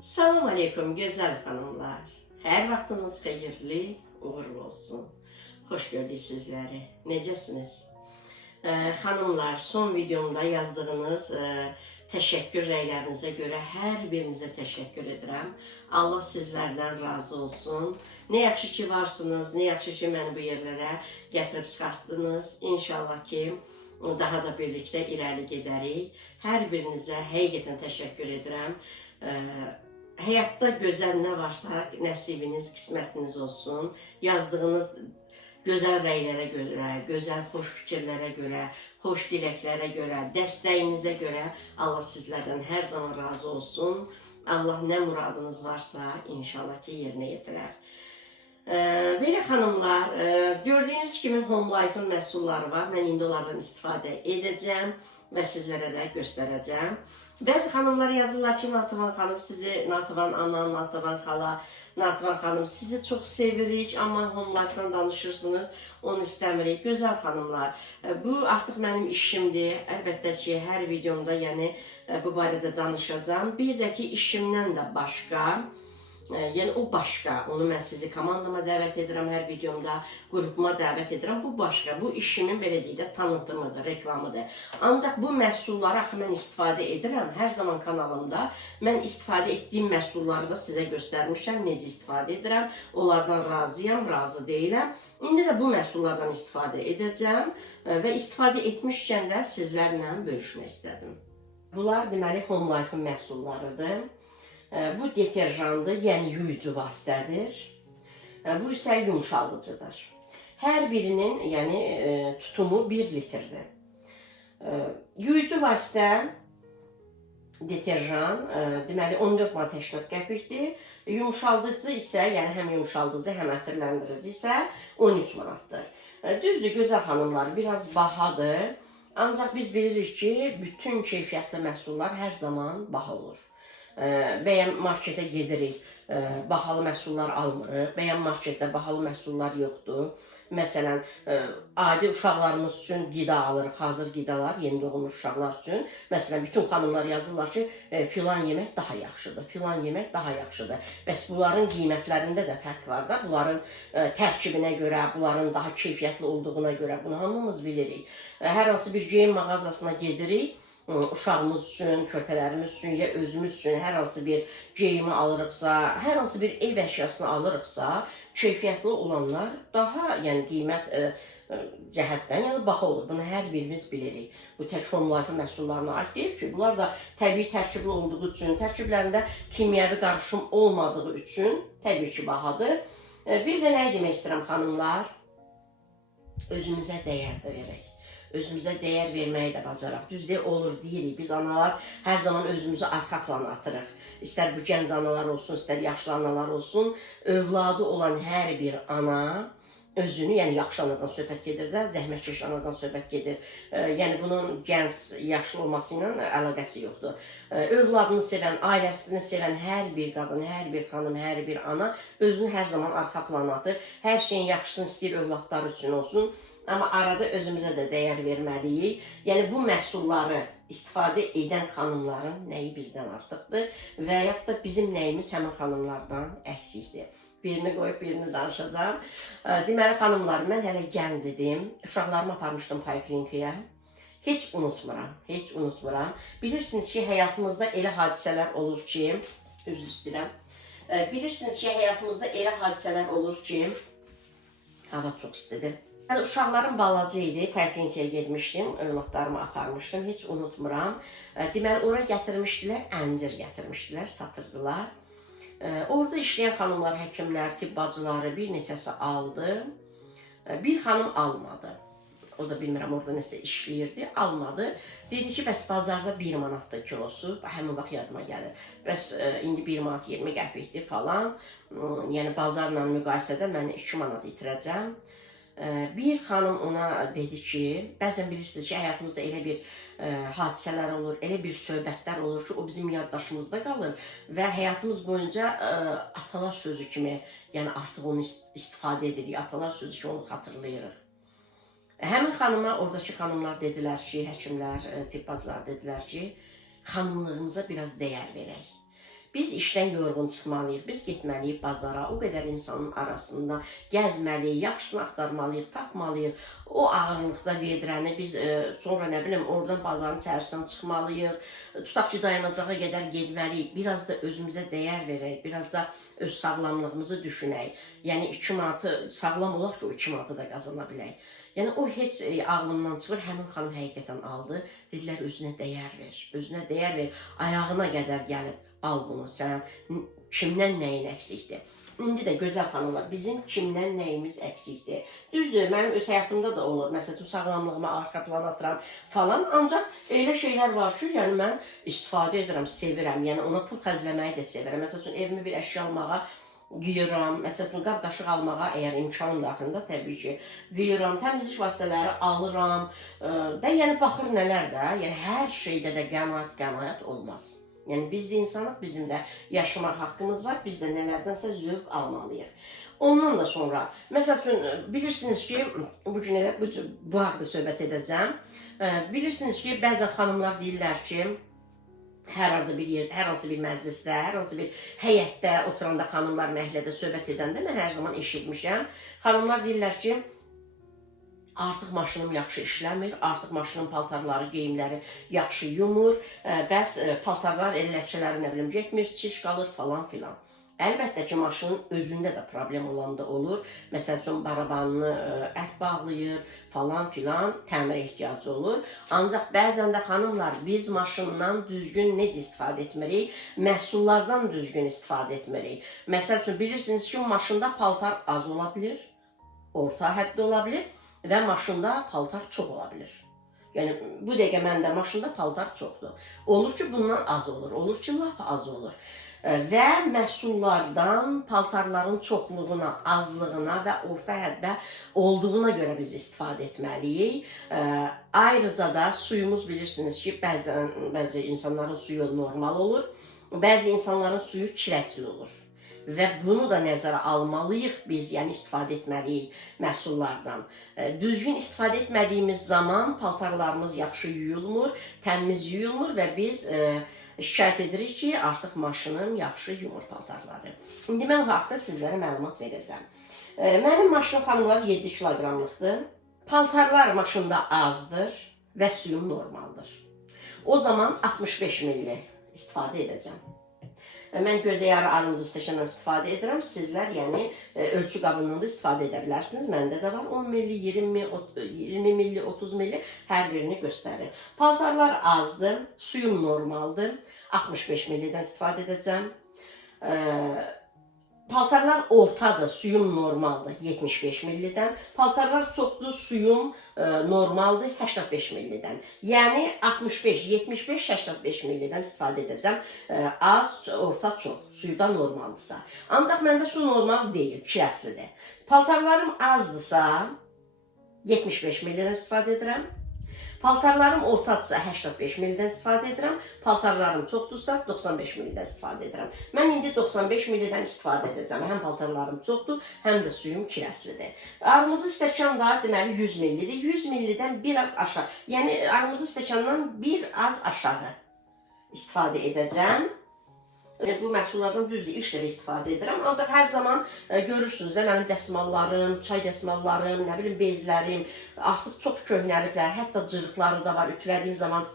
Salam aleykum gözəl xanımlar. Hər vaxtınız xeyirli, uğurlu olsun. Xoş gördük sizləri. Necəsiniz? Ee, xanımlar, son videomda yazdığınız e, təşəkkür rəylərinizə görə hər birinizə təşəkkür edirəm. Allah sizlərdən razı olsun. Nə yaxşı ki varsınız, nə yaxşı ki məni bu yerlərə gətirib çıxartdınız. İnşallah ki daha da birlikdə irəli gedərik. Hər birinizə həqiqətən təşəkkür edirəm. Ee, həyatda gözəl nə varsa nəsibiniz, qismətiniz olsun. Yazdığınız gözəl rəylərə görə, gözəl xoş fikirlərə görə, xoş diləklərə görə, dəstəyinizə görə Allah sizlərdən hər zaman razı olsun. Allah nə muradınız varsa inşallah ki yerinə yetirər. Ee, belə xanımlar, e, gördüyünüz kimi Home Life-ın məhsulları var. Mən indi onlardan istifadə edəcəm və sizlərə də göstərəcəm. Bəzi xanımlar yazırlar ki, Nativan xanım sizi, Nativan ana, Nativan xala, Nativan xanım sizi çox sevirik, amma Home Life-dan danışırsınız, onu istəmirik. Gözəl xanımlar, e, bu artıq mənim işimdir. Əlbəttə ki, hər videomda yəni e, bu barədə danışacağam. Bir də ki, işimdən də başqa Yəni o başqa, onu mən sizi komandama dəvət edirəm hər videomda, qrupuma dəvət edirəm. Bu başqa, bu işimin belə deyək də tanıtımıdır, reklamıdır. Ancaq bu məhsulları axı mən istifadə edirəm. Hər zaman kanalımda mən istifadə etdiyim məhsulları da sizə göstərmişəm, necə istifadə edirəm. Onlardan razıyam, razı deyiləm. İndi də bu məhsullardan istifadə edəcəm e, və istifadə etmişkən də sizlərlə bölüşmək istədim. Bunlar deməli Home Life-ın məhsullarıdır. E, Bu deterjandır, yəni yuyucu vasitədir. E, Bu isə yumşaldıcıdır. Hər birinin, yəni e, tutumu 1 litrdir. E, Yuyucu vasitə deterjan, e, deməli 14 manat 80 qəpikdir. Yumşaldıcı isə, yəni həm yumşaldıcı, həm ətirləndirici isə 13 manatdır. Düzdür, gözəl xanımlar, biraz bahadır. Ancaq biz bilirik ki, bütün keyfiyyətli məhsullar hər zaman baha olur. Bəyəm marketə gedirik, bahalı məhsullar almırıq. Bəyəm marketdə bahalı məhsullar yoxdur. Məsələn, adi uşaqlarımız üçün qida alırıq, hazır qidalar yeni doğmuş uşaqlar üçün. Məsələn, bütün xanımlar yazırlar ki, filan yemək daha yaxşıdır, filan yemək daha yaxşıdır. Bəs bunların qiymətlərində də fərq var da. Bunların tərkibinə görə, bunların daha keyfiyyətli olduğuna görə bunu hamımız bilirik. Hər hansı bir geyim mağazasına gedirik, uşağımız üçün, körpələrimiz üçün ya özümüz üçün hər hansı bir geyimi alırıqsa, hər hansı bir ev əşyasını alırıqsa, keyfiyyətli olanlar daha, yəni qiymət ə, ə, cəhətdən yəni baha olur. Bunu hər birimiz bilirik. Bu tək Home Life məhsullarına aid deyil ki, bunlar da təbii tərkibli olduğu üçün, tərkiblərində kimyəvi qarışım olmadığı üçün təbii ki, bahadır. Ə, Bir də nə demək istəyirəm xanımlar? Özümüzə dəyər də verək özümüzə dəyər verməyi də bacaraq. Düzdür, olur deyirik. Biz analar hər zaman özümüzü arxa plana atırıq. İstər bu gənc analar olsun, istər yaşlı analar olsun, övladı olan hər bir ana özünü, yəni yaxşı anadan söhbət gedir də, zəhmətkeş anadan söhbət gedir. E, yəni bunun gənc, yaşlı olması ilə əlaqəsi yoxdur. E, övladını sevən, ailəsini sevən hər bir qadın, hər bir xanım, hər bir ana özünü hər zaman arxa plana atır. Hər şeyin yaxşısını istəyir övladları üçün olsun. Amma arada özümüzə də dəyər verməliyik. Yəni bu məhsulları istifadə edən xanımların nəyi bizdən artıqdır və ya da bizim nəyimiz həmin xanımlardan əksikdir. Birini qoyub birini danışacağam. Ə, Deməli xanımlar, mən hələ gənc idim. Uşaqlarımı aparmışdım poliklinikaya. Heç unutmuram, heç unutmuram. Bilirsiniz ki, həyatımızda elə hadisələr olur ki, üzr istəyirəm. Ə, Bilirsiniz ki, həyatımızda elə hadisələr olur ki, hava çox istidir. Yəni uşaqlarım balaca idi, poliklinikaya getmişdim, övladlarımı aparmışdım, heç unutmuram. Ə, Deməli ora gətirmişdilər, əncir gətirmişdilər, satırdılar. Ə, Orada işləyən xanımlar, həkimlər, tibb bacıları bir neçəsi aldı. Ə, Bir xanım almadı. O da bilmirəm orada nəsə işləyirdi, almadı. Dedi ki, bəs bazarda 1 manatdır kilosu. Həmin vaxt yadıma gəlir. Bəs ə, indi 1 manat 20 qəpikdir falan. Yəni bazarla müqayisədə mən 2 manat itirəcəm. Ee, Bir xanım ona dedi ki, bəzən bilirsiniz ki, həyatımızda elə bir ə, hadisələr olur, elə bir söhbətlər olur ki, o bizim yaddaşımızda qalır və həyatımız boyunca ə, atalar sözü kimi, yəni artıq onu ist- istifadə edirik, atalar sözü kimi onu xatırlayırıq. Həmin xanıma oradakı xanımlar dedilər ki, həkimlər, tibb bacıları dedilər ki, xanımlığımıza biraz dəyər verək. Biz işdən yorğun çıxmalıyıq, biz getməliyik bazara, o qədər insanın arasında gəzməliyik, yaxşısını axtarmalıyıq, tapmalıyıq. O ağırlıqda vedrəni biz e, sonra nə bilim oradan bazarın içərisindən çıxmalıyıq. Tutaq ki, dayanacağa qədər getməliyik. Biraz da özümüzə dəyər verək, biraz da öz sağlamlığımızı düşünək. Yəni 2 manatı sağlam olaq ki, o 2 manatı da qazana bilək. Yəni o heç e, ağlımdan çıxır. Həmin xanım həqiqətən aldı. Dedilər özünə dəyər ver. Özünə dəyər ver. Ayağına qədər gəlib al bunu. Sən n- kimdən nəyin əksikdir? İndi də gözəl xanımlar, bizim kimdən nəyimiz əksikdir? Düzdür, mənim öz həyatımda da olur. Məsələn, sağlamlığıma arxa plan atıram falan. Ancaq elə şeylər var ki, yəni mən istifadə edirəm, sevirəm. Yəni ona pul xərcləməyi də sevirəm. Məsələn, evimə bir əşya almağa yuyuram. Məsələn, qab qaşıq almağa əgər imkanım daxilində təbii ki, yuyuram. Təmizlik vasitələri alıram. Ə, də yəni baxır nələr də, yəni hər şeydə də qənaət, qənaət olmaz. Yəni biz də insanıq, bizim də yaşamaq haqqımız var. Biz də nələrdənsə zövq almalıyıq. Ondan da sonra, məsəl üçün bilirsiniz ki, bu gün elə bu, bu haqqda söhbət edəcəm. Ə, Bilirsiniz ki, bəzən xanımlar deyirlər ki, hər arada bir yer, hər hansı bir məclisdə, hər hansı bir həyətdə oturanda xanımlar məhəllədə söhbət edəndə mən hər zaman eşitmişəm. Xanımlar deyirlər ki, artıq maşınım yaxşı işləmir, artıq maşının paltarları, geyimləri yaxşı yumur, ə, bəs ə, paltarlar elə ləkələri nə bilim getmir, çiş qalır falan filan. Əlbəttə ki, maşının özündə də problem olanda olur. Məsəl üçün barabanını ə, ət bağlayır falan filan, təmirə ehtiyacı olur. Ancaq bəzən də xanımlar biz maşından düzgün necə istifadə etmirik, məhsullardan düzgün istifadə etmirik. Məsəl üçün bilirsiniz ki, maşında paltar az ola bilər, orta həddə ola bilər və maşında paltar çox ola bilər. Yəni bu dəqiqə məndə maşında paltar çoxdur. Olur ki, bundan az olur, olur ki, lap az olur. Ə, Və məhsullardan paltarların çoxluğuna, azlığına və orta həddə olduğuna görə biz istifadə etməliyik. Ə, Ayrıca da suyumuz bilirsiniz ki, bəzən bəzi insanların suyu normal olur, bəzi insanların suyu kirəçli olur. Və bunu da nəzərə almalıyıq biz, yəni istifadə etməliyik məhsullardan. Ə, Düzgün istifadə etmədiyimiz zaman paltarlarımız yaxşı yuyulmur, təmiz yuyulmur və biz ə, şikayət edirik ki, artıq maşınım yaxşı yumur paltarları. İndi mən bu haqqda sizlərə məlumat verəcəm. Ə, Mənim maşınım xanımlar 7 kiloqramlıqdır. Paltarlar maşında azdır və suyum normaldır. O zaman 65 milli istifadə edəcəm. Və Mən gözə yarı armudlu stəkandan istifadə edirəm. Sizlər yəni e, ölçü qabından da istifadə edə bilərsiniz. Məndə də var 10 milli, 20 ot- 20 milli, 30 milli hər birini göstərir. Paltarlar azdır, suyum normaldır. 65 millidən istifadə edəcəm. Ə, Paltarlar ortadır, suyum normaldır 75 millidən. Paltarlar çoxdur, suyum ə, normaldır 85 millidən. Yəni 65, 75, 85 millidən istifadə edəcəm. Ə, Az, orta, çox, suyda normaldırsa. Ancaq məndə su normal deyil, kirəsidir. Paltarlarım azdırsa 75 millidən istifadə edirəm. Paltarlarım ortadırsa 85 millidən istifadə edirəm. Paltarlarım çoxdursa 95 millidən istifadə edirəm. Mən indi 95 millidən istifadə edəcəm. Həm paltarlarım çoxdur, həm də suyum kirəsidir. Armudlu stəkan da deməli 100 millidir. 100 millidən biraz aşağı. Yəni armudlu stəkandan bir az aşağı istifadə edəcəm. E, Bu məhsullardan düzdür, iş də istifadə edirəm. Ancaq hər zaman e, görürsünüz də mənim dəsmallarım, çay dəsmallarım, nə bilim bezlərim artıq çox köhnəliblər. Hətta cırıqları da var. Ütülədiyim zaman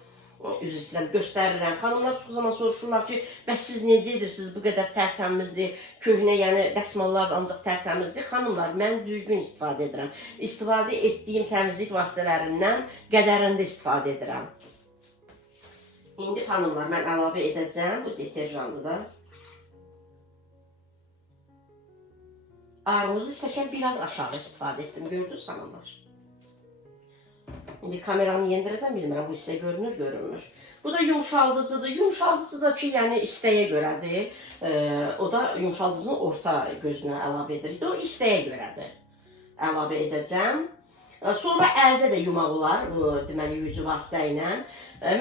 üzr istəyirəm, göstərirəm. Xanımlar çox zaman soruşurlar ki, bəs siz necə edirsiniz? Bu qədər tərtəmizdir. Köhnə, yəni dəsmallar da ancaq tərtəmizdir. Xanımlar, mən düzgün istifadə edirəm. İstifadə etdiyim təmizlik vasitələrindən qədərində istifadə edirəm. İndi xanımlar, mən əlavə edəcəm bu deterjanı da. Armudu stəkan biraz aşağı istifadə etdim, gördünüz xanımlar. İndi kameranı yendirəcəm, bilmirəm bu hissə görünür, görünmür. Bu da yumşaldıcıdır. Yumşaldıcı da ki, yəni istəyə görədir. Ee, o da yumşaldıcını orta gözünə əlavə edirik. O istəyə görədir. əlavə edəcəm. Sonra əldə də yumaq olar deməli yuyucu vasitə ilə.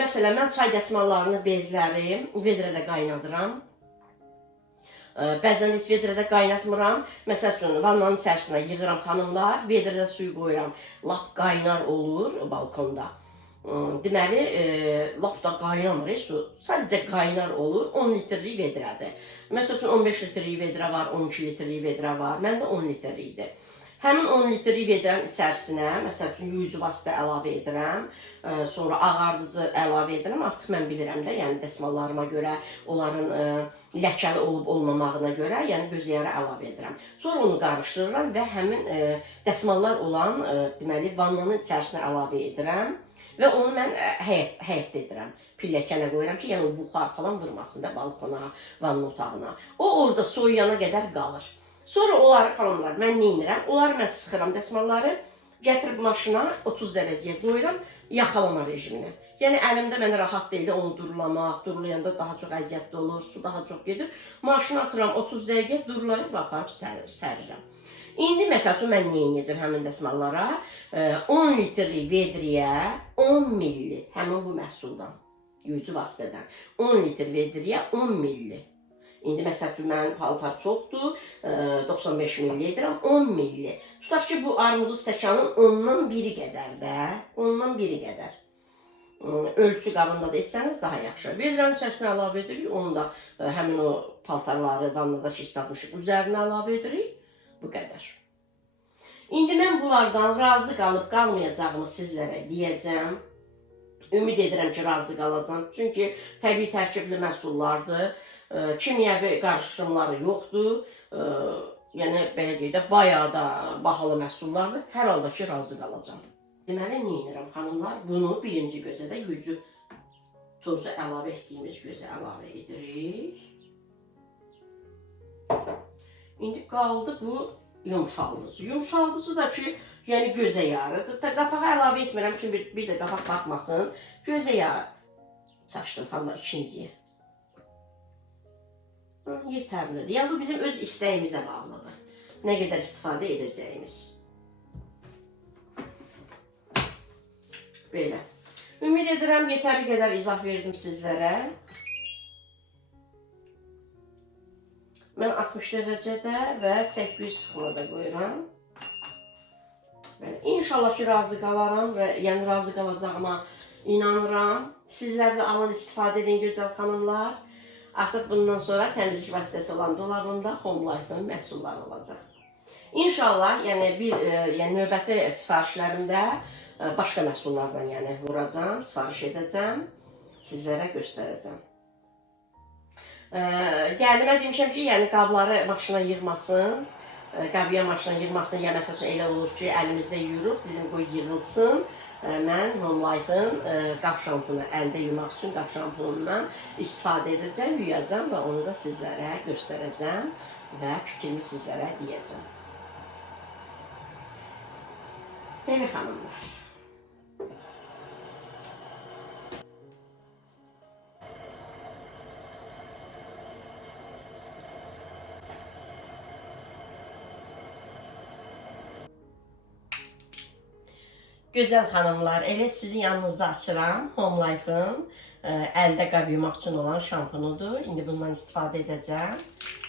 Məsələn, mən çay dəsmallarını, bezləri vedrədə qaynadıram. Bəzən heç vedrədə qaynatmıram. Məsəl üçün vannanın içərisinə yığıram xanımlar, vedrədə suyu qoyuram. Lap qaynar olur balkonda. Deməli, e, lap da qaynamır e, su. Sadəcə qaynar olur. 10 litrlik vedrədir. Məsəl üçün 15 litrlik vedrə var, 12 litrlik vedrə var. Məndə 10 litrlik idi. Həmin 10 litrlik vedrənin içərisinə, məsəl üçün yuyucu vasitə əlavə edirəm, sonra ağardıcı əlavə edirəm. Artıq mən bilirəm də, yəni dəsmallarıma görə, onların ə, ləkəli olub olmamağına görə, yəni göz əlavə edirəm. Sonra onu qarışdırıram və həmin ə, dəsmallar olan, ə, deməli, vannanın içərisinə əlavə edirəm. Və onu mən ə, həyət, həyətdə edirəm. Pilləkənə qoyuram ki, yəni buxar falan vurmasın da balkona, vanna otağına. O orada soyuyana qədər qalır. Sonra onları xanımlar mən nə edirəm? Onları mən sıxıram dəsmalları, gətirib maşına 30 dərəcəyə qoyuram, yaxalama rejiminə. Yəni əlimdə mənə rahat deyil də onu durulamaq, durulayanda daha çox əziyyətli olur, su daha çox gedir. Maşına atıram 30 dəqiqə durulayıb aparıb sərir, sərirəm. İndi məsəl üçün mən nə həmin dəsmallara? Ə, 10 litrlik vedriyə 10 milli həmin bu məhsuldan, yuyucu vasitədən 10 litr vedriyə 10 milli. İndi məsəl üçün mənim paltar çoxdur, ə, 95 milli edirəm, 10 milli. Tutaq ki, bu armudlu stəkanın ondan biri qədər də, ondan biri qədər. Ə, Ölçü qabında da etsəniz daha yaxşı. Vedrənin içərisinə əlavə edirik, onu da ə, həmin o paltarları vannadakı islatmışıq üzərinə əlavə edirik. Bu qədər. İndi mən bunlardan razı qalıb qalmayacağımı sizlərə deyəcəm. Ümid edirəm ki, razı qalacam. Çünki təbii tərkibli məhsullardır. Ə, Kimyəvi qarışımları yoxdur. Ə, Yəni belə deyək də bayağı da bahalı məhsullardır. Hər halda ki, razı qalacam. Deməli, nə edirəm xanımlar? Bunu birinci gözə də yüzü tozu əlavə etdiyimiz gözə əlavə edirik. İndi qaldı bu yumşaldıcı. Yumşaldıcı da ki, yəni gözə yarıdır. Da qapağı əlavə etmirəm çünki bir, bir də qapaq batmasın. Gözə yağı çaşdım xanımlar ikinciyə. Hı, Yetərlidir. Yəni bu bizim öz istəyimizə bağlıdır. Nə qədər istifadə edəcəyimiz. Belə. Ümid edirəm yetəri qədər izah verdim sizlərə. Mən 60 dərəcədə və 800 sıxmada qoyuram. Belə, inşallah ki, razı qalaram və yəni razı qalacağıma inanıram. Sizlər də alın istifadə edin gözəl xanımlar. Artıq bundan sonra təmizlik vasitəsi olan dolabımda Home Life-ın məhsulları olacaq. İnşallah, yəni bir e, yəni növbəti sifarişlərimdə e, başqa məhsullardan yəni vuracam, sifariş edəcəm, sizlərə göstərəcəm. E, Gəlimə demişəm ki, yəni qabları maşına yığmasın, qabıya maşına yığmasın, ya məsəl üçün elə olur ki, əlimizdə yuyuruq, dedim qoy yığılsın. Mən Home Life-ın e, qab şampunu əldə yumaq üçün qab şampunundan istifadə edəcəm, yuyacam və onu da sizlərə göstərəcəm və fikrimi sizlərə deyəcəm. Belə xanımlar. Gözəl xanımlar, elə sizin yanınızda açıram Home Life-ın ə, əldə qab üçün olan şampunudur. İndi bundan istifadə edəcəm.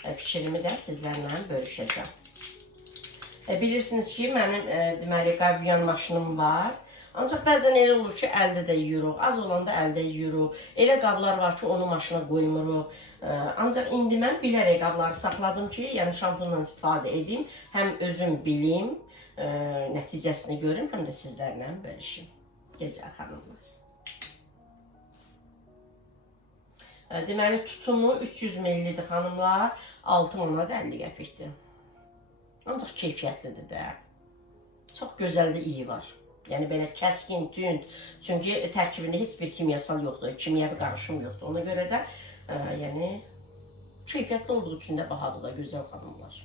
Ə, Fikrimi də sizlərlə bölüşəcəm. E, bilirsiniz ki, mənim e, deməli qab yuyan maşınım var. Ancaq bəzən elə olur ki, əldə də yuyuruq, az olanda əldə yuyuruq. Elə qablar var ki, onu maşına qoymuruq. E, ancaq indi mən bilərək qabları saxladım ki, yəni şampundan istifadə edim, həm özüm bilim, e, nəticəsini görüm, həm də sizlərlə bölüşüm. Gözəl xanımlar. E, Deməli tutumu 300 ml-dir xanımlar, 6 manat 50 qəpikdir. Ancaq keyfiyyətlidir də. Çox gözəl də iyi var. Yəni belə kəskin, tünd. Çünki tərkibində heç bir kimyasal yoxdur, kimyəvi qarışım yoxdur. Ona görə də ə, yəni keyfiyyətli olduğu üçün də bahadır da gözəl xanımlar.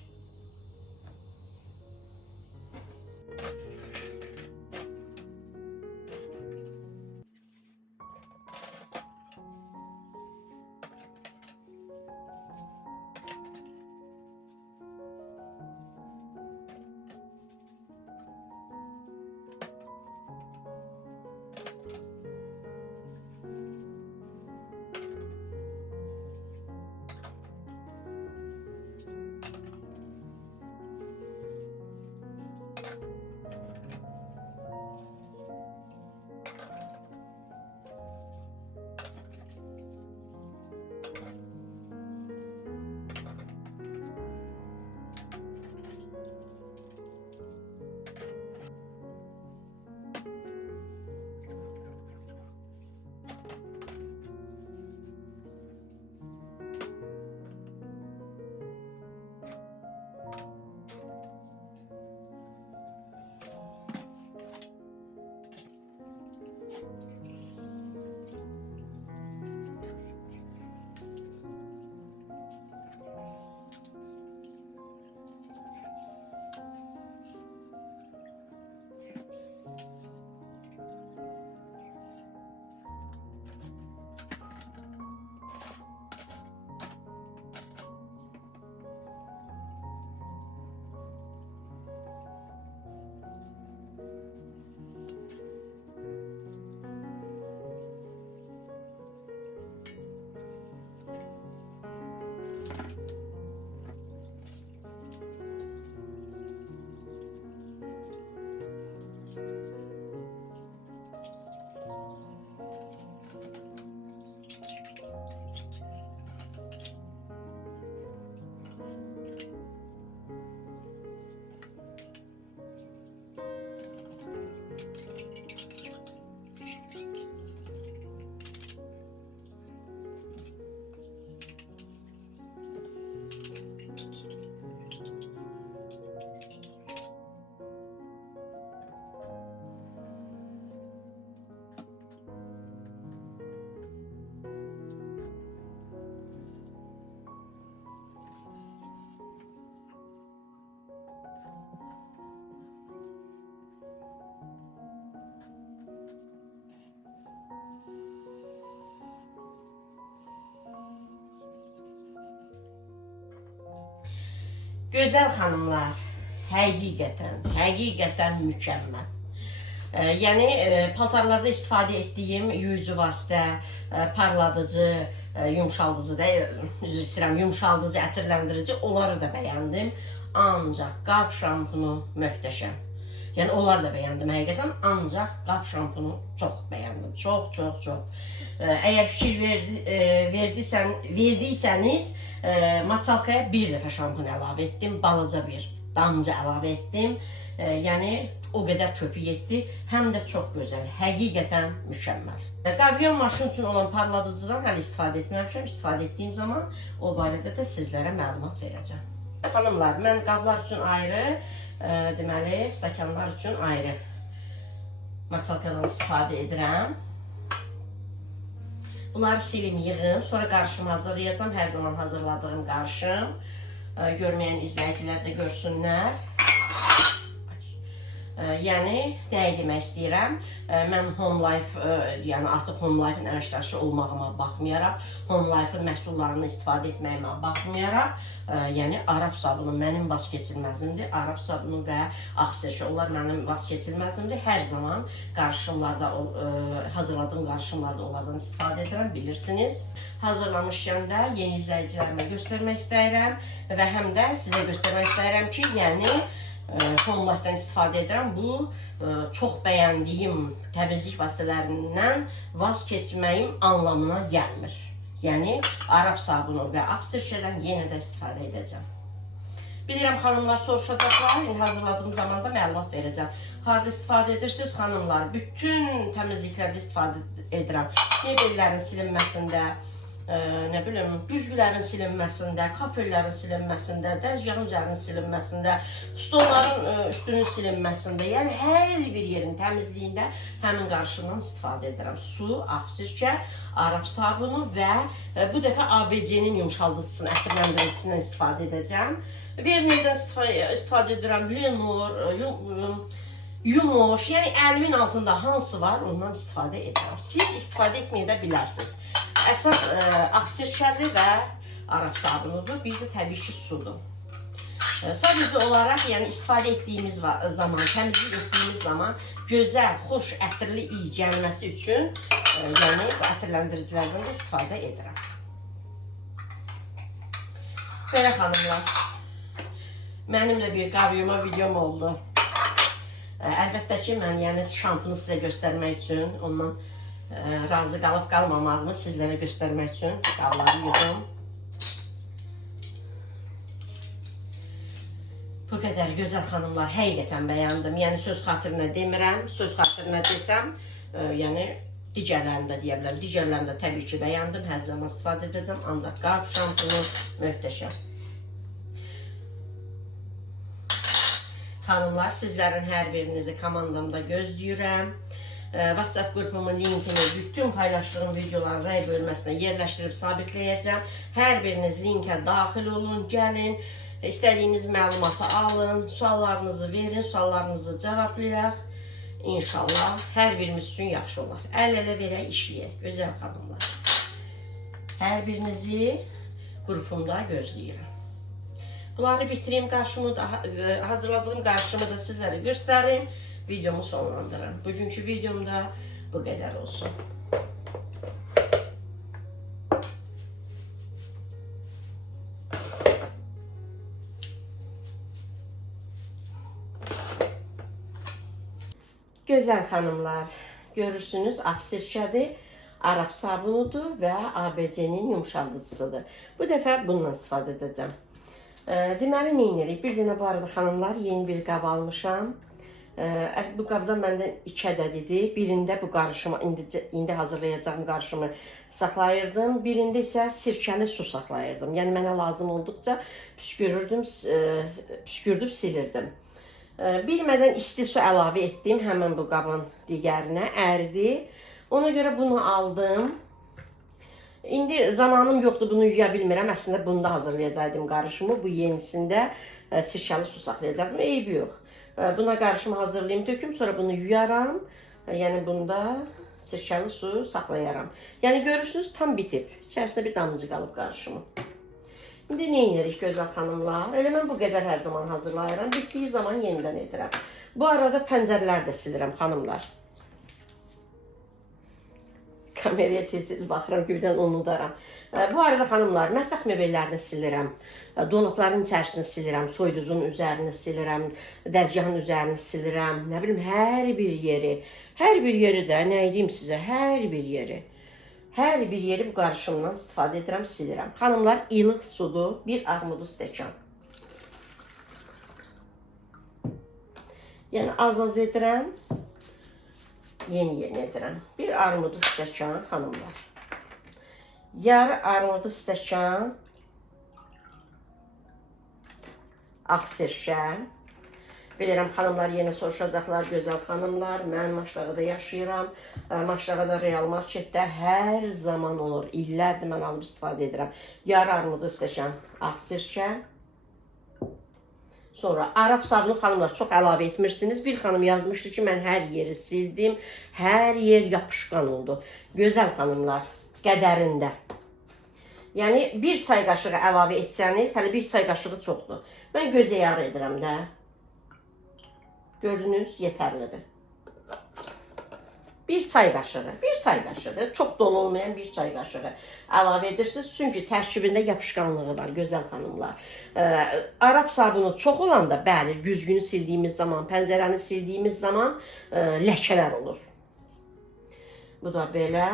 Gözəl xanımlar, həqiqətən, həqiqətən mükəmməl. E, yəni e, paltarlarda istifadə etdiyim yuyucu vasitə, e, parladıcı, e, yumşaldıcı da, e, üzr istəyirəm, yumşaldıcı, ətirləndirici onları da bəyəndim. Ancaq qab şampunu möhtəşəm. Yəni onları da bəyəndim həqiqətən, ancaq qab şampunu çox bəyəndim. Çox, çox, çox. E, Əgər fikir verdi, e, verdisən, verdiysəniz, e, maçalkaya bir dəfə şampun əlavə etdim, balaca bir damcı əlavə etdim. E, yəni o qədər köpük getdi, həm də çox gözəl, həqiqətən mükəmməl. E, Qabyan maşın üçün olan parladıcıdan hələ istifadə etməmişəm. İstifadə etdiyim zaman o barədə də sizlərə məlumat verəcəm. Xanımlar, mən qablar üçün ayrı, e, deməli, stəkanlar üçün ayrı maçalkadan istifadə edirəm. Bunları silim, yığım, sonra qarışımı hazırlayacağam. Hər zaman hazırladığım qarışım. E, Görməyən izləyicilər də görsünlər. E, Yəni nəyə demək istəyirəm? E, Mən Home Life, e, yəni artıq Home Life-in əməkdaşı olmağıma baxmayaraq, Home Life-in məhsullarını istifadə etməyimə baxmayaraq, e, yəni Arab sabunu mənim vazgeçilməzimdir. Arab sabunu və axsirşi onlar mənim vazgeçilməzimdir. Hər zaman qarışımlarda, o, e, hazırladığım qarışımlarda onlardan istifadə edirəm, bilirsiniz. Hazırlamışkən də yeni izləyicilərimə göstərmək istəyirəm və həm də sizə göstərmək istəyirəm ki, yəni Homelife-dan istifadə edirəm. Bu ə, çox bəyəndiyim təmizlik vasitələrindən vaz keçməyim anlamına gəlmir. Yəni Arab sabunu və ağ sirkədən yenə də istifadə edəcəm. Bilirəm xanımlar soruşacaqlar, indi hazırladığım zaman da məlumat verəcəm. Harda istifadə edirsiniz xanımlar? Bütün təmizliklərdə istifadə edirəm. Mebellərin silinməsində, ə, nə bilim, güzgülərin silinməsində, kafellərin silinməsində, dəzgahın üzərinin silinməsində, stolların ə, üstünün silinməsində, yəni hər bir yerin təmizliyində həmin qarışımdan istifadə edirəm. Su, ağ sirkə, Arab sabunu və ə, bu dəfə ABC-nin yumşaldıcısını, ətirləndiricisindən istifadə edəcəm. Vernerdən istifadə, istifadə edirəm, Lenor, ə, yum, Yumoş, yəni əlimin altında hansı var, ondan istifadə edirəm. Siz istifadə etməyə də bilərsiniz. Əsas ə, aksirkəli və Arab sabunudur. Bir də təbii ki, sudur. Ə, Sadəcə olaraq, yəni istifadə etdiyimiz va- zaman, təmizlik etdiyimiz zaman gözəl, xoş, ətirli iyi gəlməsi üçün, ə, yəni bu ətirləndiricilərdən də istifadə edirəm. Belə xanımlar, mənim də bir qavyuma videom oldu. Əlbəttə ki, mən yəni şampunu sizə göstərmək üçün, ondan ə, razı qalıb qalmamağımı sizlərə göstərmək üçün qabları yığdım. Bu qədər gözəl xanımlar, həqiqətən bəyəndim. Yəni söz xatirinə demirəm, söz xatirinə desəm, ə, yəni digərlərini də deyə bilərəm. Digərlərini də ki, bəyəndim, hər zaman istifadə edəcəm, ancaq qab şampunu möhtəşəm. Xanımlar, sizlərin hər birinizi komandamda gözləyirəm. Ə, WhatsApp qrupumun linkini bütün paylaşdığım videoların rəy bölməsinə yerləşdirib sabitləyəcəm. Hər biriniz linkə daxil olun, gəlin, istədiyiniz məlumatı alın, suallarınızı verin, suallarınızı cavablayaq. İnşallah hər birimiz üçün yaxşı olar. Əl-ələ verək işləyək, gözəl xanımlar. Hər birinizi qrupumda gözləyirəm. Bunları bitireyim, qarşımı da e, hazırladığım qarşımı da sizlərə göstərim. Videomu sonlandırırım. Bugünkü videomda bu qədər olsun. Gözəl xanımlar, görürsünüz, ağ sirkədir, Arab sabunudur və ABC-nin yumşaldıcısıdır. Bu dəfə bundan istifadə edəcəm. Ə, Deməli, nə edirik? Bir dənə bu arada xanımlar yeni bir qab almışam. Ə, Bu qabdan məndə 2 ədəd idi. Birində bu qarışımı indi indi hazırlayacağım qarışımı saxlayırdım. Birində isə sirkəli su saxlayırdım. Yəni mənə lazım olduqca püskürürdüm, ə, püskürdüb silirdim. Ə, Bilmədən isti su əlavə etdim həmin bu qabın digərinə, əridi. Ona görə bunu aldım. İndi zamanım yoxdur, bunu yuya bilmirəm. Əslində bunda hazırlayacaqdım qarışımı. Bu yenisində sirkəli su saxlayacaqdım. Eybi yox. Ə, Buna qarışımı hazırlayım, töküm, sonra bunu yuyaram. Ə, Yəni bunda sirkəli su saxlayaram. Yəni görürsünüz tam bitib. İçərisində bir damcı qalıb qarışımı. İndi nə edirik gözəl xanımlar? Elə mən bu qədər hər zaman hazırlayıram. Bitdiyi zaman yenidən edirəm. Bu arada pəncərələri də silirəm xanımlar. Kameraya tez-tez baxıram birdən unudaram. E, Bu arada xanımlar, mətbəx mebellərini silirəm. E, Dolabların içərisini silirəm, soyduzun üzərini silirəm, dəzgahın üzərini silirəm. Nə bilim, hər bir yeri, hər bir yeri də nə edeyim sizə, hər bir yeri. Hər bir yeri bu qarışımdan istifadə edirəm, silirəm. Xanımlar, ilıq sudur, bir armudu stəkan. Yəni az-az edirəm, yeni-yeni edirəm. Bir armudu stəkan, xanımlar. Yarı armudu stəkan ağ sirkə. Bilirəm xanımlar yenə soruşacaqlar, gözəl xanımlar. Mən Maşrağada yaşayıram. Ə, Maşrağada Real Marketdə hər zaman olur. İllərdir mən alıb istifadə edirəm. Yarı armudu stəkan ağ sirkə. Sonra Arap sabunu xanımlar çox əlavə etmirsiniz. Bir xanım yazmışdı ki, mən hər yeri sildim. Hər yer yapışqan oldu. Gözəl xanımlar, qədərində. Yəni bir çay qaşığı əlavə etsəniz, hələ bir çay qaşığı çoxdur. Mən gözə yağ edirəm də. Gördünüz, yetərlidir. Bir çay qaşığı, bir çay qaşığı, çox dolu olmayan bir çay qaşığı əlavə edirsiniz. Çünki tərkibində yapışqanlığı var, gözəl xanımlar. Ə, Arap sabunu çox olanda, bəli, güzgünü sildiyimiz zaman, pəncərəni sildiyimiz zaman ə, ləkələr olur. Bu da belə.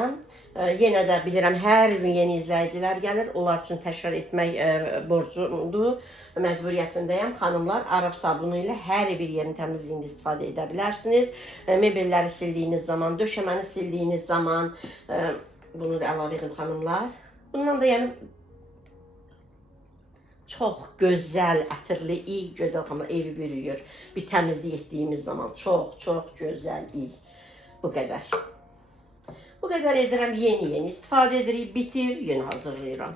Ə, yenə də bilirəm, hər gün yeni izləyicilər gəlir. Onlar üçün təkrar etmək ə, borcumdur, məcburiyyətindəyəm. Xanımlar, Arap sabunu ilə hər bir yerin təmizliyində istifadə edə bilərsiniz. Ə, Mebelləri sildiyiniz zaman, döşəməni sildiyiniz zaman, ə, bunu da əlavə edim xanımlar. Bundan da yəni çox gözəl, ətirli, iyi, gözəl xanımlar evi bürüyür. Bir təmizlik etdiyimiz zaman çox, çox gözəl, iyi. Bu qədər. Bu qədər edirəm, yeni-yeni istifadə edirik, bitir, yenə hazırlayıram.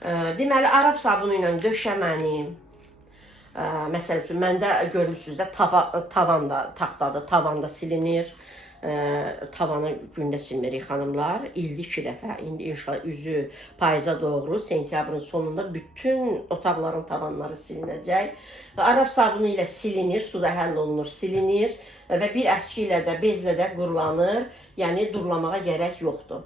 Ə, Deməli, Arab sabunu ilə döşəməni, ə, məsəl üçün məndə görmüsünüz də tava, tavan da taxtadır, tavanda silinir. Ə, tavanı gündə silmirik xanımlar. İldə 2 dəfə. İndi inşallah üzü payıza doğru sentyabrın sonunda bütün otaqların tavanları silinəcək. Arab sabunu ilə silinir, suda həll olunur, silinir və bir əski ilə də bezlə də qurulanır. Yəni durlamağa gərək yoxdur.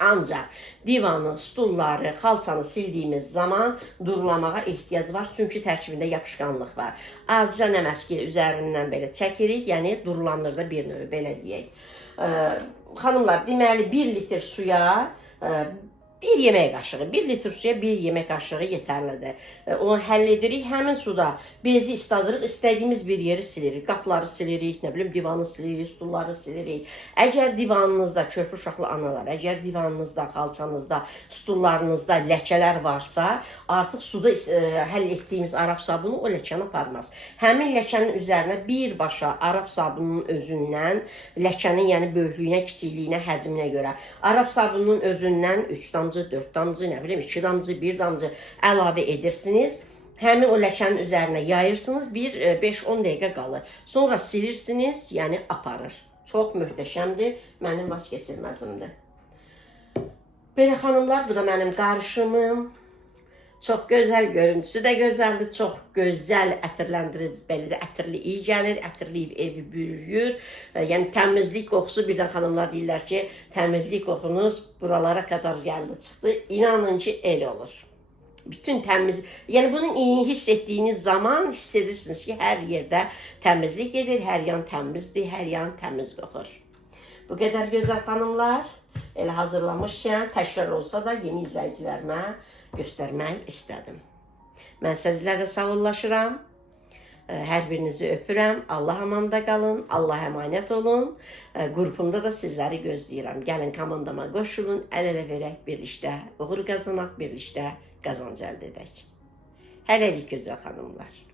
Ancaq divanı, stulları, xalçanı sildiyimiz zaman durulamağa ehtiyac var, çünki tərkibində yapışqanlıq var. Azca nəməski ilə üzərindən belə çəkirik, yəni durulanır da bir növ belə deyək. Ə, xanımlar, deməli 1 litr suya bir yemək qaşığı, 1 litr suya 1 yemək qaşığı yetərlidir. E, Onu həll edirik. Həmin suda bezi isladırıq, istədiyimiz bir yeri silirik. Qapıları silirik, nə bilim divanı silirik, stulları silirik. Əgər divanınızda körpü uşaqlı analar, əgər divanınızda, xalçanızda, stullarınızda ləkələr varsa, artıq suda e, həll etdiyimiz arab sabunu o ləkəni aparmaz. Həmin ləkənin üzərinə birbaşa arab sabununun özündən ləkənin, yəni böyüklüyünə, kiçikliyinə, həcminə görə arab sabununun özündən 3 damcı, 4 damcı, nə bilim 2 damcı, 1 damcı əlavə edirsiniz. Həmin o ləkənin üzərinə yayırsınız, bir e, 5-10 dəqiqə qalır. Sonra silirsiniz, yəni aparır. Çox möhtəşəmdir, mənim vaz keçilməzimdir. Belə xanımlar, bu da mənim qarışımım. Çox gözəl görüntüsü də gözəldir, çox gözəl ətirləndirici, belə də ətirli iyi gəlir, ətirli evi bürüyür. E, Yəni təmizlik qoxusu birdən xanımlar deyirlər ki, təmizlik qoxunuz buralara qədər gəldi, çıxdı. İnanın ki, elə olur. Bütün təmiz, yəni bunun iyini hiss etdiyiniz zaman hiss edirsiniz ki, hər yerdə təmizlik gedir, hər yan təmizdir, hər yan təmiz qoxur. Bu qədər gözəl xanımlar, elə hazırlamışkən təkrar olsa da yeni izləyicilərimə göstərmək istədim. Mən sizlərlə sağollaşıram. Hər birinizi öpürəm. Allah amanda qalın. Allah əmanət olun. Qrupumda da sizləri gözləyirəm. Gəlin komandama qoşulun. Əl-ələ verək birlikdə. Uğur qazanaq birlikdə qazanc əldə edək. Hələlik gözəl xanımlar.